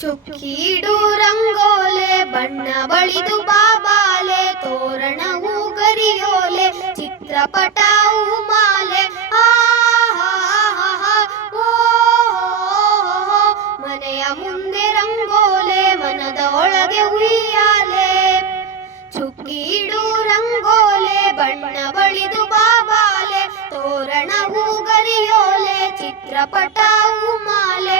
ಚುಕ್ಕಿಡು ರಂಗೋಲೆ ಬಣ್ಣ ಬಳಿದು ಬಾಬಾಲೆ ತೋರಣವು ಗರಿಯೋಲೆ ಚಿತ್ರಪಟವು ಮಾಲೆ ಮನೆಯ ಮುಂದೆ ರಂಗೋಲೆ, ಮನದ ಒಳಗೆ ಉಯ್ಯಾಲೆ. ಚುಕ್ಕಿಡು ರಂಗೋಲೆ ಬಣ್ಣ ಬಳಿದು ಬಾಬಾಲೆ ತೋರಣವು ಗರಿಯೋಲೆ ಚಿತ್ರಪಟವು ಮಾಲೆ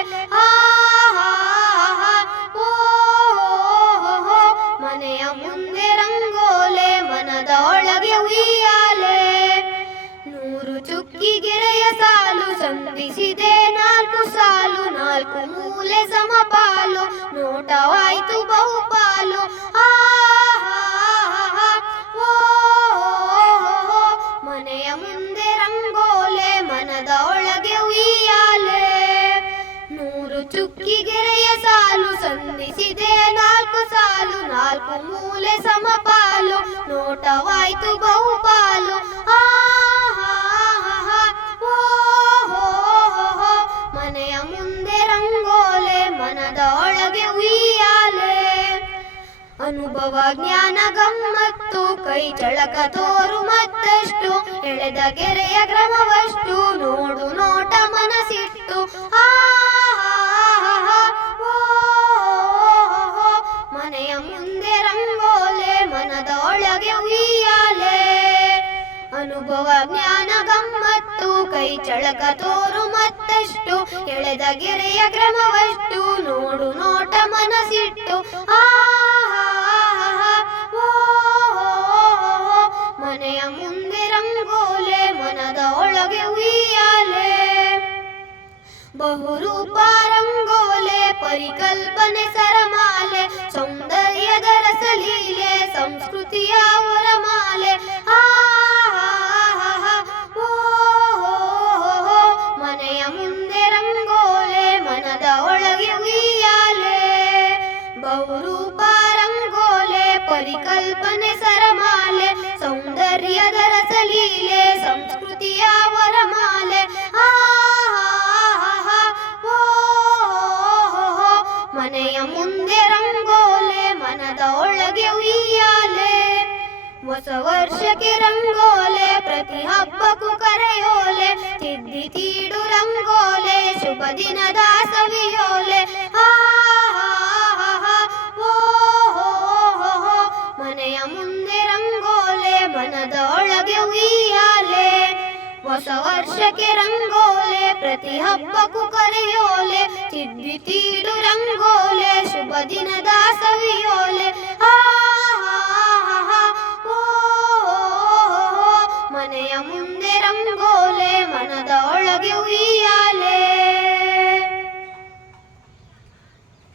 ಉಯ್ಯಾಲೆ ನೂರು ಚುಕ್ಕಿ ಗೆರೆಯ ಸಾಲು ಸಂಧಿಸಿದೆ ನಾಲ್ಕು ಸಾಲು, ನಾಲ್ಕು ಮೂಲೆ ಸಮಪಾಲು. ನೋಟವಾಯ್ತು ಬಹುಪಾಲು. ಆ ಮನೆಯ ಮುಂದೆ ರಂಗೋಲೆ, ಮನದ ಒಳಗೆ ಉಯ್ಯಾಲೆ. ನೂರು ಚುಕ್ಕಿ ಗೆರೆಯ ಸಾಲು ಸಂಧಿಸಿದೆ ನಾಲ್ಕು ಸಾಲು, ನಾಲ್ಕು ಮೂಲೆ ಸಮಪಾಲು. ನೋಟವಾಯ್ತು ಬಹುಪಾಲು. ಮನೆಯ ಮುಂದೆ ರಂಗೋಲೆ, ಮನದ ಒಳಗೆ ಉಯ್ಯಾಲೆ. ಅನುಭವ, ಜ್ಞಾನ, ಗಮ್ಮತ್ತು, ಕೈ ಚಳಕ ತೋರು ಮತ್ತಷ್ಟು, ಎಳೆದ ಗೆರೆಯ ಕ್ರಮವಷ್ಟು ಅನುಭವ ಜ್ಞಾನ ಗಮ್ಮತ್ತು, ಕೈ ಚಳಕ ತೋರು ಮತ್ತಷ್ಟು, ಎಳೆದ ಗೆರೆಯ ಕ್ರಮವಷ್ಟು, ನೋಡು ನೋಟ ಮನಸಿಟ್ಟು ಆ ಮನೆಯ ಮುಂದೆ ರಂಗೋಲೆ, ಮನದ ಒಳಗೆ ಉಯ್ಯಾಲೆ. ಬಹುರೂಪ ರಂಗೋಲೆ, ಪರಿಕಲ್ಪನೆ ಸರಮಾಲೆ, ಸೌಂದರ್ಯದ ರಸಲೀಲೆ, ಸಂಸ್ಕೃತಿಯ ವರಮಾಲೆ ಹೊಸ ವರ್ಷಕ್ಕೆ ರಂಗೋಲೆ, ಪ್ರತಿ ಹಬ್ಬಕ್ಕೂ ಕರೆಯೋಲೆ ತಿದ್ದಿ ತೀಡು ರಂಗೋಲೆ, ಶುಭ ದಿನದ ಸವಿಯೋಲೆ. ಮನೆಯ ಮುಂದೆ ರಂಗೋಲೆ, ಮನದ ಒಳಗೆ ಉಯ್ಯಾಲೆ. ಹೊಸ ವರ್ಷಕ್ಕೆ ರಂಗೋಲೆ, ಪ್ರತಿ ಹಬ್ಬಕ್ಕೂ ಕರೆಯೋಲೆ ತಿದ್ದಿ ತೀಡು ರಂಗೋಲೆ, ಶುಭ ದಿನದ